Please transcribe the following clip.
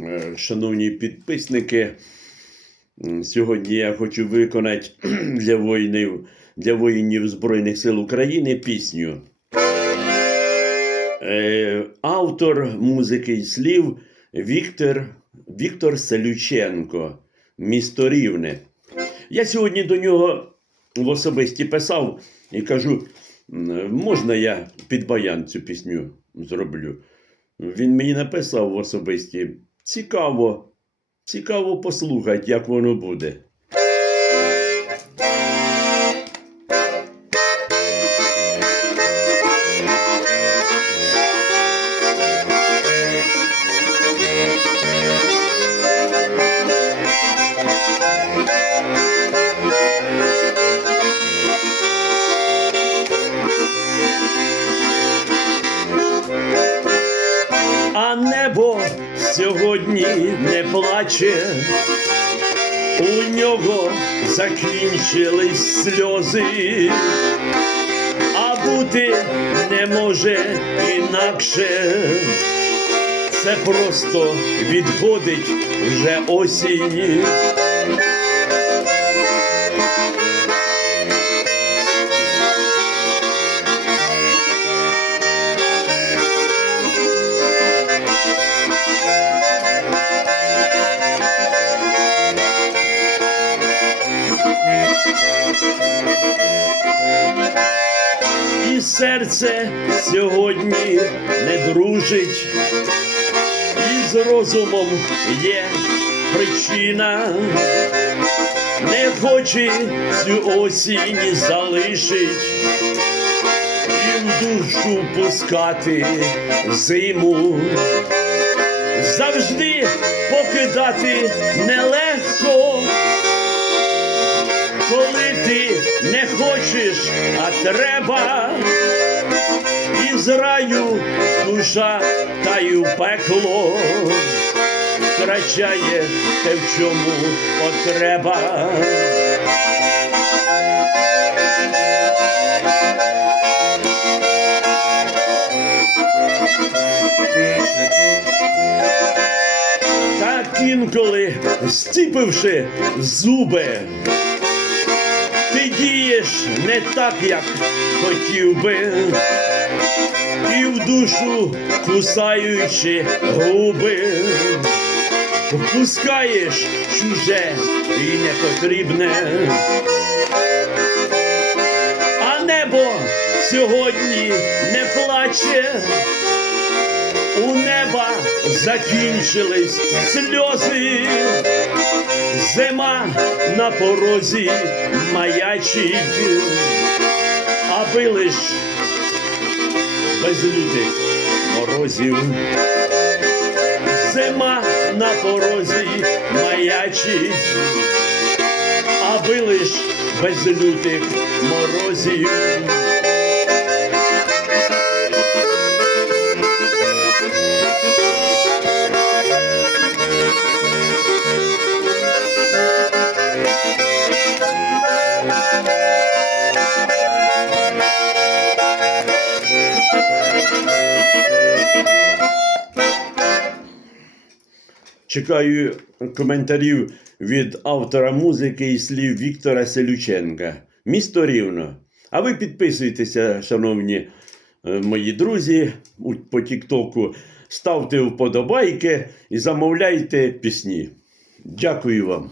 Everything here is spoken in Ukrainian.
Е, Шановні підписники, сьогодні я хочу виконати для воїнів, для воїнів Збройних сил України пісню. Е, Автор музики і слів Віктор, Віктор Селюченко, місто Рівне. Я сьогодні до нього в особисті писав і кажу, можна я під баян цю пісню зроблю. Він мені написав в особисті. Цікаво, цікаво послухати, як воно буде. Сьогодні не плаче, у нього закінчились сльози, а бути не може інакше. Це просто відходить вже осінь. І серце сьогодні не дружить, і з розумом є причина, не хоче цю осінь залишить, і в душу пускати зиму. Завжди покидати нелегко хочеш, а треба, і з раю душа та й у пекло втрачає те, в чому потреба. Так інколи, зціпивши зуби, дієш не так, як хотів би, і в душу кусаючи губи, впускаєш чуже і непотрібне. А небо сьогодні не плаче. У неба закінчились сльози, зима на порозі маячить, аби лиш без лютих морозів. Зима на порозі маячить, аби лиш без лютих морозів. Чекаю коментарів від автора музики і слів Віктора Селюченка. Місто Рівно. А ви підписуйтеся, шановні е, мої друзі, по Тіктоку, ставте вподобайки і замовляйте пісні. Дякую вам.